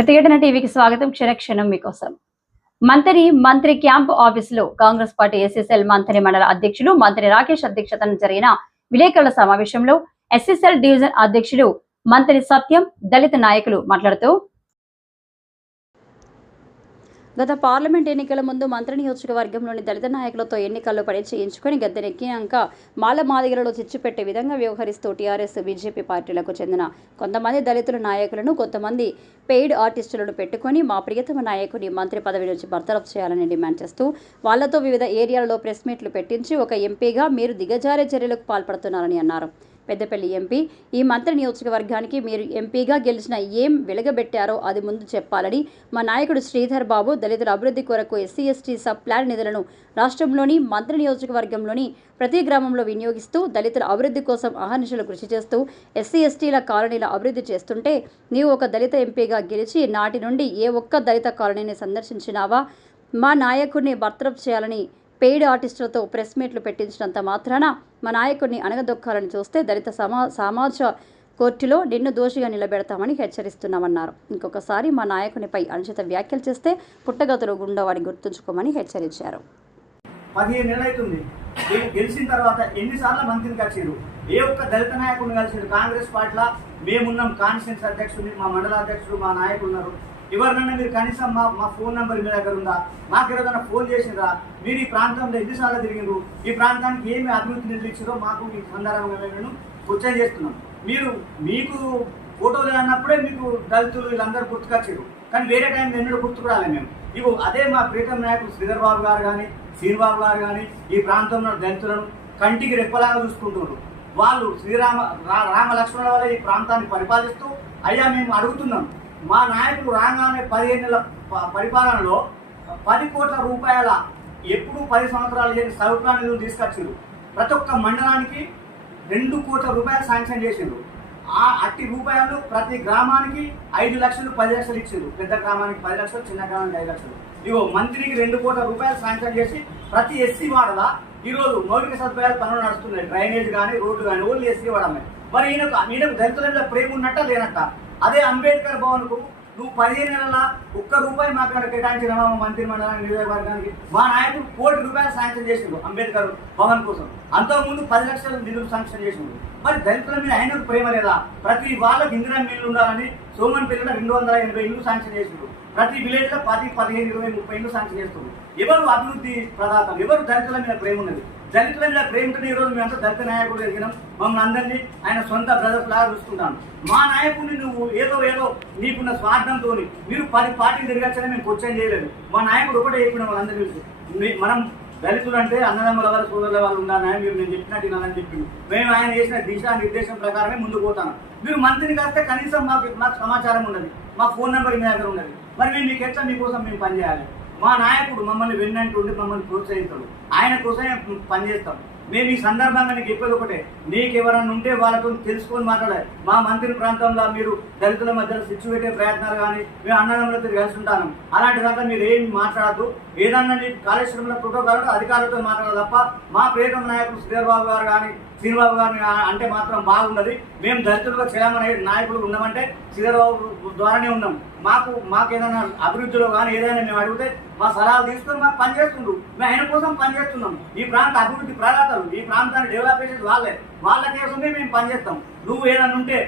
ప్రతిఘటన టీవీకి స్వాగతం. క్షణక్షణం మీకోసం. మంత్రి మంత్రి క్యాంప్ ఆఫీసులో కాంగ్రెస్ పార్టీ ఎస్ఎస్ఎల్ మంత్రి మండల అధ్యక్షులు మంత్రి రాకేష్ అధ్యక్షతన జరిగిన విలేకరుల సమావేశంలో ఎస్ఎస్ఎల్ డివిజన్ అధ్యక్షులు మంత్రి సత్యం దళిత నాయకులు మాట్లాడుతూ గత పార్లమెంట్ ఎన్నికల ముందు మంత్రి నియోజకవర్గంలోని దళిత నాయకులతో ఎన్నికల్లో పని చేయించుకొని గద్దెనెక్కినాక మాల మాదిగలలో చిచ్చుపెట్టే విధంగా వ్యవహరిస్తూ టీఆర్ఎస్ బీజేపీ పార్టీలకు చెందిన కొంతమంది దళితుల నాయకులను కొంతమంది పెయిడ్ ఆర్టిస్టులను పెట్టుకొని మా ప్రియతమ నాయకుని మంత్రి పదవి నుంచి బర్తరఫ్ చేయాలని డిమాండ్ చేస్తూ వాళ్ళతో వివిధ ఏరియాలలో ప్రెస్ మీట్లు పెట్టించి ఒక ఎంపీగా మీరు దిగజారే చర్యలకు పాల్పడుతున్నారని అన్నారు. పెద్దపల్లి ఎంపీ. ఈ మంత్రి నియోజకవర్గానికి మీరు ఎంపీగా గెలిచిన ఏం వెలగబెట్టారో అది ముందు చెప్పాలని మా నాయకుడు శ్రీధర్ బాబు దళితుల అభివృద్ధి కొరకు ఎస్సీ ఎస్టీ సబ్ ప్లాన్ నిధులను రాష్ట్రంలోని మంత్రి నియోజకవర్గంలోని ప్రతి గ్రామంలో వినియోగిస్తూ దళితుల అభివృద్ధి కోసం అహర్నిశలు కృషి చేస్తూ ఎస్సీ ఎస్టీల కాలనీల అభివృద్ధి చేస్తుంటే నీవు ఒక దళిత ఎంపీగా గెలిచి నాటి నుండి ఏ ఒక్క దళిత కాలనీని సందర్శించినావా? మా నాయకుడిని బర్తరఫ్ చేయాలని పెయిడ్ ఆర్టిస్టులతో ప్రెస్ మీట్లు పెట్టించినంత మాత్రాన మా నాయకుడిని అణగదొక్కాలని చూస్తే దళిత సమా సమాజ కోర్టులో నిన్ను దోషిగా నిలబెడతామని హెచ్చరిస్తున్నామన్నారు. ఇంకొకసారి మా నాయకునిపై అనుచిత వ్యాఖ్యలు చేస్తే పుట్టగతులు గుండవని గుర్తుంచుకోమని హెచ్చరించారు. పదిహేను నెలలు అవుతుంది గెలిచిన తర్వాత ఎన్నిసార్లు మంత్రిని కలిసిరు ఏ ఒక్క దళిత నాయకుడిని కలిసిరు కాంగ్రెస్ పార్టీలో మేమున్నాం కాన్స్టిట్యూన్స్ అధ్యక్షుడిని మా మండల అధ్యక్షుడు మా నాయకులు ఉన్నారు. ఎవరినైనా మీరు కనీసం మా మా ఫోన్ నెంబర్ మీ దగ్గర ఉందా? మాకు ఏదైనా ఫోన్ చేసిందా మీరు ఈ ప్రాంతంలో ఎన్నిసార్లు తిరిగిండ్రు? ఈ ప్రాంతానికి ఏమి అభివృద్ధి నిధులు మాకు మీ సందర్భంగా నేను ఉత్సాహం చేస్తున్నాం. మీరు మీకు ఫోటోలు అన్నప్పుడే మీకు దళితులు వీళ్ళందరూ గుర్తుకొచ్చారు కానీ వేరే టైం ఎన్నడూ గుర్తుకు రాలేదు మేము. ఇవి అదే మా ప్రీతం నాయకుడు శ్రీధర్ బాబు గారు కానీ శ్రీనిబాబు గారు కానీ ఈ ప్రాంతంలో దళితులను కంటికి రెప్పలాగా చూసుకుంటున్నారు. వాళ్ళు శ్రీరామ రా- రామ లక్ష్మణుల వల్ల ఈ ప్రాంతాన్ని పరిపాలిస్తూ అయ్యా మేము అడుగుతున్నాం. మా నాయకులు రాగానే పదిహేను నెలల ప- పరిపాలనలో పది కోట్ల రూపాయల ఎప్పుడు పది సంవత్సరాలు చేసి సౌప్లా నిధులు తీసుకొచ్చారు ప్రతి ఒక్క మండలానికి రెండు కోట్ల రూపాయలు శాంక్షన్ చేసిండ్రు ఆ అట్టి రూపాయలు ప్రతి గ్రామానికి ఐదు లక్షలు పది లక్షలు ఇచ్చారు పెద్ద గ్రామానికి పది లక్షలు చిన్న గ్రామానికి ఐదు లక్షలు. ఇగో మంత్రికి రెండు కోట్ల రూపాయలు శాంక్షన్ చేసి ప్రతి ఎస్సీ వాడల ఈరోజు మౌలిక సదుపాయాలు పనులు నడుస్తున్నాయి. డ్రైనేజ్ కానీ రోడ్డు కానీ ఓన్లీ ఎస్సీ వాడమే. మరి ఈయనకు ఈయనకు దళితుల మీద ప్రేమ ఉన్నట్ట లేనట్ట? అదే అంబేద్కర్ భవన్కు నువ్వు పదిహేను నెలల ఒక్క రూపాయి మాకు అక్కడ కేటాయించిన మంత్రి మండలానికి నియోజకవర్గానికి. మా నాయకుడు కోటి రూపాయలు శాంక్షన్ చేసిండు అంబేద్కర్ భవన్ కోసం. అంతకుముందు పది లక్షల నిధులు శాంక్షన్ చేసిండు. మరి దళితుల మీద ఆయనకు ప్రేమ లేదా? ప్రతి వాళ్ళకి ఇందిరా మిల్లు ఉండాలని సోమన్ పిల్లల రెండు వందల ఎనభై ఇల్లు శాంక్షన్ చేసిండు. ప్రతి విలేజ్లో పది పదిహేను ఇరవై ముప్పై ఇల్లు శాంక్షన్ చేస్తుంది ఎవరు అభివృద్ధి ప్రదాతం? ఎవరు దళితుల మీద ప్రేమ ఉన్నది? దళితుల మీద ప్రేమతో ఈ రోజు మేమంతా దళిత నాయకుడు ఎదిగినాం. మమ్మల్ని అందరినీ ఆయన సొంత బ్రదర్స్ లాగా చూసుకుంటాను. మా నాయకుడిని నువ్వు ఏదో ఏదో నీకున్న స్వార్థంతో మీరు పది పార్టీలు తిరగచ్చని మేము క్వశ్చన్ చేయలేదు. మా నాయకుడు ఒకటే చెప్పిన వాళ్ళందరూ తెలుసు. మీ- మనం దళితులు అంటే అన్నదమ్ముల వారి సోదరుల వాళ్ళు ఉండాలని మీరు నేను చెప్పినట్టు వినాలని చెప్పిండు. మేము ఆయన చేసిన దిశా నిర్దేశం ప్రకారమే ముందుకు పోతాను. మీరు మంత్రిని కాస్తే కనీసం మాకు మాకు సమాచారం ఉన్నది. మా ఫోన్ నెంబర్ మీ దగ్గర ఉన్నది. మరి మేము మీకు ఎట్లా మీకోసం మేము పనిచేయాలి? మా నాయకుడు మమ్మల్ని వెన్నంటుండి మమ్మల్ని ప్రోత్సహిస్తాడు. ఆయన కోసమే పనిచేస్తాం. మేము ఈ సందర్భంగా నీకు చెప్పేది ఒకటే. నీకు ఎవరన్నా ఉంటే వాళ్ళతో తెలుసుకొని మాట్లాడాలి. మా మంత్రి ప్రాంతంలో మీరు దళితుల మధ్యలో స్విచ్ పెట్టే ప్రయత్నాలు కానీ మేము అన్నదమ్ములతో కలిసి ఉంటాను. అలాంటి దాకా మీరు ఏం మాట్లాడద్దు. ఏదన్నా నీ కాళేశ్వరంలో ప్రోటోకాల్ అధికారులతో మాట్లాడాలి తప్ప మా ప్రియతమ నాయకుడు శ్రీధర్బాబు గారు కానీ శ్రీనిబాబు గారిని అంటే మాత్రం బాగుండదు. మేము దళితులుగా చేయాలనే నాయకులు ఉన్నామంటే శ్రీధర్బాబు ద్వారానే ఉన్నాం. మాకు మాకు ఏదైనా అభివృద్ధిలో కానీ ఏదైనా మేము అడిగితే మా సలహాలు తీసుకొని మాకు పనిచేస్తుండ్రు మేము ఆయన కోసం పనిచేస్తున్నాం ఈ ప్రాంత అభివృద్ధి ప్రదాతలు ఈ ప్రాంతాన్ని డెవలప్ చేసేది వాళ్ళే. వాళ్ళ కోసమే మేము పనిచేస్తాం నువ్వు ఏదైనా ఉంటే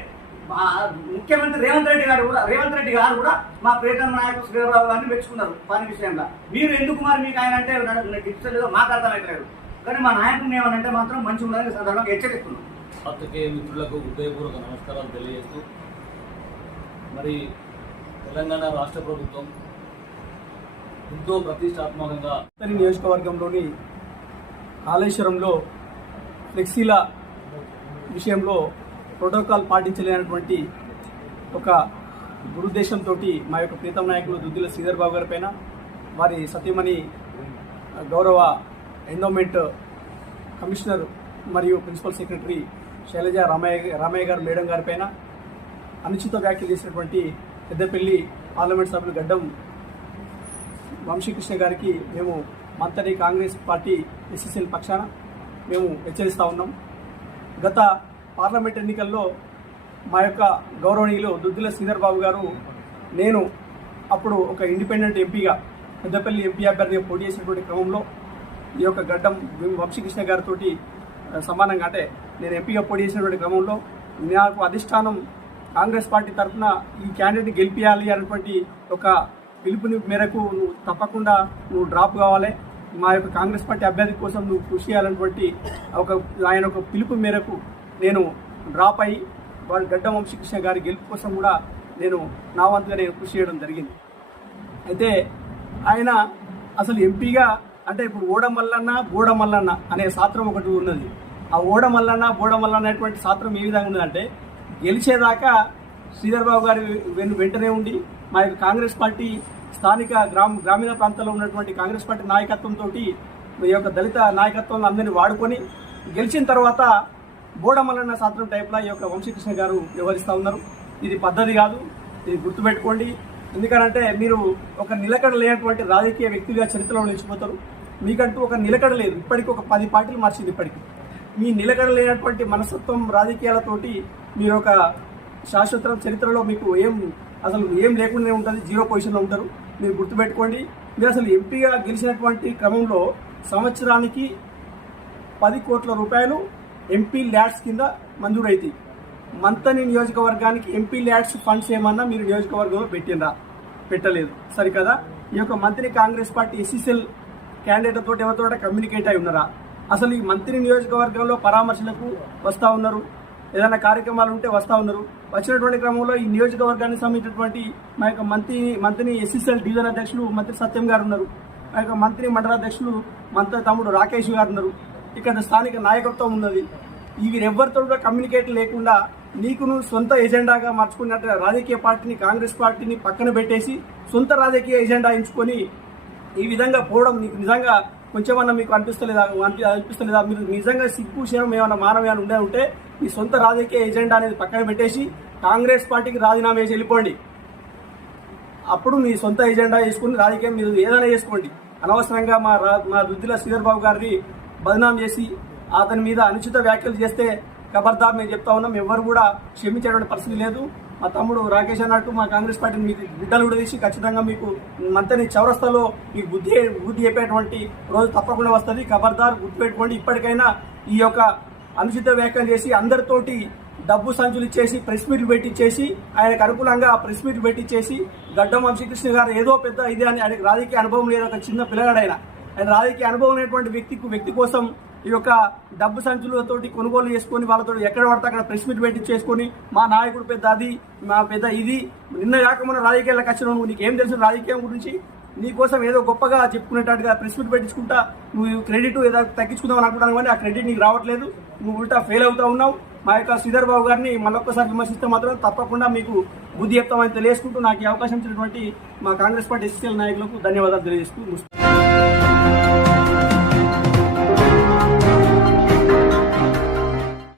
ముఖ్యమంత్రి రేవంత్ రెడ్డి గారు కూడా రేవంత్ రెడ్డి గారు కూడా మా ప్రియతమ నాయకుడు శ్రీరావు గారిని మెచ్చుకున్నారు పని విషయంలో. మీరు ఎందుకు మరి మీకు ఆయన అంటే నాకు మాకు అర్థమవుతలేదు కానీ మా నాయకుడిని ఏమనంటే మాత్రం మంచి ఉండాలని ఈ సందర్భంగా హెచ్చరిస్తున్నాం. పాత్రికేయ మిత్రులకు హృదయపూర్వక నమస్కారాలు తెలియజేస్తూ మరి తెలంగాణ రాష్ట్ర ప్రభుత్వం ఎంతో ప్రతిష్టాత్మకంగా ఉత్తరి నియోజకవర్గంలోని కాళేశ్వరంలో ఫ్లెక్సీల విషయంలో ప్రోటోకాల్ పాటించలేనటువంటి ఒక దురుద్దేశంతో మా యొక్క ప్రీతం నాయకులు దుద్దుల శ్రీధర్ బాబు గారి పైన వారి సతీమణి గౌరవ ఎండోమెంట్ కమిషనర్ మరియు ప్రిన్సిపల్ సెక్రటరీ శైలజ రామయ్య రామయ్య గారు మేడం గారిపైన అనుచిత వ్యాఖ్యలు చేసినటువంటి పెద్దపల్లి పార్లమెంట్ సభ్యులు గడ్డం వంశీకృష్ణ గారికి మేము మంతని కాంగ్రెస్ పార్టీ ఎస్ఎస్ఎల్ పక్షాన మేము హెచ్చరిస్తూ ఉన్నాం. గత పార్లమెంట్ ఎన్నికల్లో మా యొక్క గౌరవనీయులు దుద్దుల శ్రీధర్ బాబు గారు నేను అప్పుడు ఒక ఇండిపెండెంట్ ఎంపీగా పెద్దపల్లి ఎంపీ అభ్యర్థిగా పోటీ చేసినటువంటి క్రమంలో ఈ యొక్క గడ్డం వంశీకృష్ణ గారితో సమానంగా అంటే నేను ఎంపీగా పోటీ చేసినటువంటి క్రమంలో నాకు అధిష్టానం కాంగ్రెస్ పార్టీ తరఫున ఈ క్యాండిడేట్ గెలిపించాలి అనేటువంటి ఒక పిలుపుని మేరకు నువ్వు తప్పకుండా నువ్వు డ్రాప్ కావాలి. మా యొక్క కాంగ్రెస్ పార్టీ అభ్యర్థి కోసం నువ్వు కృషి చేయాలన్నటువంటి ఒక ఆయన ఒక పిలుపు మేరకు నేను డ్రాప్ అయ్యి వారి గడ్డ వంశీకృష్ణ గారి గెలుపు కోసం కూడా నేను నా వంతుగా నేను కృషి చేయడం జరిగింది. అయితే ఆయన అసలు ఎంపీగా అంటే ఇప్పుడు ఓడమల్లన్న బోడమల్లన్న అనే సాత్రం ఒకటి ఉన్నది. ఆ ఓడమల్లన్న బోడమల్లన్న అనేటువంటి సాత్రం ఏ విధంగా ఉందంటే గెలిచేదాకా శ్రీధర్ బాబు గారి వెను వెంటనే ఉండి మా యొక్క కాంగ్రెస్ పార్టీ స్థానిక గ్రామ గ్రామీణ ప్రాంతాల్లో ఉన్నటువంటి కాంగ్రెస్ పార్టీ నాయకత్వంతో ఈ యొక్క దళిత నాయకత్వంలో అందరినీ వాడుకొని గెలిచిన తర్వాత బోడమల్లన్న సాత్రం టైప్లో ఈ యొక్క వంశీకృష్ణ గారు వ్యవహరిస్తూ ఉన్నారు. ఇది పద్ధతి కాదు ఇది గుర్తుపెట్టుకోండి. ఎందుకంటే మీరు ఒక నిలకడ లేనటువంటి రాజకీయ వ్యక్తిగా చరిత్రలో నిలిచిపోతారు. మీకంటూ ఒక నిలకడ లేదు. ఇప్పటికి ఒక పది పార్టీలు మార్చింది ఇప్పటికి. మీ నిలకడ లేనటువంటి మనస్తత్వం రాజకీయాలతోటి మీరు ఒక శాశ్వత చరిత్రలో మీకు ఏం అసలు ఏం లేకుండా ఉంటుంది జీరో పొజిషన్లో ఉంటారు. మీరు గుర్తుపెట్టుకోండి మీరు అసలు ఎంపీగా గెలిచినటువంటి క్రమంలో సంవత్సరానికి పది కోట్ల రూపాయలు ఎంపీ ల్యాడ్స్ కింద మంజూరైతాయి మంతని నియోజకవర్గానికి ఎంపీ ల్యాడ్స్ ఫండ్స్ ఏమన్నా మీరు నియోజకవర్గంలో పెట్టిందా పెట్టలేదు. సరికదా? ఈ యొక్క మంత్రి కాంగ్రెస్ పార్టీ ఎస్సీసీఎల్ క్యాండిడేట్ తోటి ఎవరితో కమ్యూనికేట్ అయి ఉన్నారా? అసలు ఈ మంత్రి నియోజకవర్గంలో పరామర్శలకు వస్తూ ఉన్నారు. ఏదైనా కార్యక్రమాలు ఉంటే వస్తూ ఉన్నారు. వచ్చినటువంటి క్రమంలో ఈ నియోజకవర్గానికి సంబంధించినటువంటి మా యొక్క మంత్రి మంత్రి ఎస్ఎస్ఎల్ డివిజన్ అధ్యక్షులు మంత్రి సత్యం గారు ఉన్నారు. మా యొక్క మంత్రి మండలాధ్యక్షులు మంత్రి తమ్ముడు రాకేష్ గారు ఉన్నారు. ఇక్కడ స్థానిక నాయకత్వం ఉన్నది. వీరెవ్వరితో కూడా కమ్యూనికేట్ లేకుండా నీకు నువ్వు సొంత ఎజెండాగా మార్చుకున్నట్టు రాజకీయ పార్టీని కాంగ్రెస్ పార్టీని పక్కన పెట్టేసి సొంత రాజకీయ ఎజెండా ఎంచుకొని ఈ విధంగా పోవడం నీకు నిజంగా కొంచెమన్నా మీకు అనిపిస్తలేదా? అనిపి- అనిపిస్తలేదా? మీరు నిజంగా సిగ్గు శరం ఏమైనా మానవ ఉండే ఉంటే మీ సొంత రాజకీయ ఎజెండా అనేది పక్కన పెట్టేసి కాంగ్రెస్ పార్టీకి రాజీనామా చేసి వెళ్ళిపోండి. అప్పుడు మీ సొంత ఎజెండా చేసుకుని రాజకీయం మీరు ఏదైనా చేసుకోండి. అనవసరంగా మా రా- మా దుద్దిల శ్రీధర్ బాబు గారిని బదనాం చేసి అతని మీద అనుచిత వ్యాఖ్యలు చేస్తే ఖబర్దార్ మేము చెప్తా ఉన్నాం ఎవరు కూడా క్షమించేటువంటి పరిస్థితి లేదు. మా తమ్ముడు రాకేష్ అన్నట్టు మా కాంగ్రెస్ పార్టీని మీకు బిడ్డలు కూడా తీసి ఖచ్చితంగా మీకు మంతని చౌరస్తాలో మీకు బుద్ధి బుద్ధి చెప్పేటువంటి రోజు తప్పకుండా వస్తుంది. ఖబర్దార్ గుర్తుపెట్టుకోండి ఇప్పటికైనా ఈ యొక్క అనుచిత వ్యాఖ్యలు చేసి అందరితోటి డబ్బు సంచులు ఇచ్చేసి ప్రెస్ మీట్ పెట్టించేసి ఆయనకు అనుకూలంగా ప్రెస్ మీట్ పెట్టించేసి గడ్డం వంశీకృష్ణ గారు ఏదో పెద్ద ఇది అని ఆయనకు రాజకీయ అనుభవం లేదు. ఒక చిన్న పిల్లగాడు ఆయన ఆయన రాజకీయ అనుభవం అనేటువంటి వ్యక్తికి వ్యక్తి కోసం ఈ యొక్క డబ్బు సంచులతోటి కొనుగోలు చేసుకొని వాళ్ళతో ఎక్కడ పడితే అక్కడ ప్రెస్ మీట్ పెట్టి చేసుకొని మా నాయకుడు పెద్ద అది మా పెద్ద ఇది. నిన్న కాక రాజకీయాలకు వచ్చిన నువ్వు నీకేం తెలుసు రాజకీయం గురించి? నీకోసం ఏదో గొప్పగా చెప్పుకునేటట్టుగా ప్రెస్ మీట్ పెట్టించుకుంటా నువ్వు క్రెడిట్ ఏదో తగ్గించుకుందాం అనుకుంటాను కానీ ఆ క్రెడిట్ నీకు రావట్లేదు. నువ్వు ఉల్టా ఫెయిల్ అవుతా ఉన్నావు. మా యొక్క శ్రీధర్ బాబు గారిని మళ్ళొక్కసారి విమర్శిస్తే మాత్రం తప్పకుండా మీకు బుద్ధి చెప్తామని తెలియజేసుకుంటూ నాకు ఈ అవకాశం ఇచ్చినటువంటి మా కాంగ్రెస్ పార్టీ ఎస్సీఎల్ నాయకులకు ధన్యవాదాలు తెలియజేస్తూ ముగిస్తున్నాను.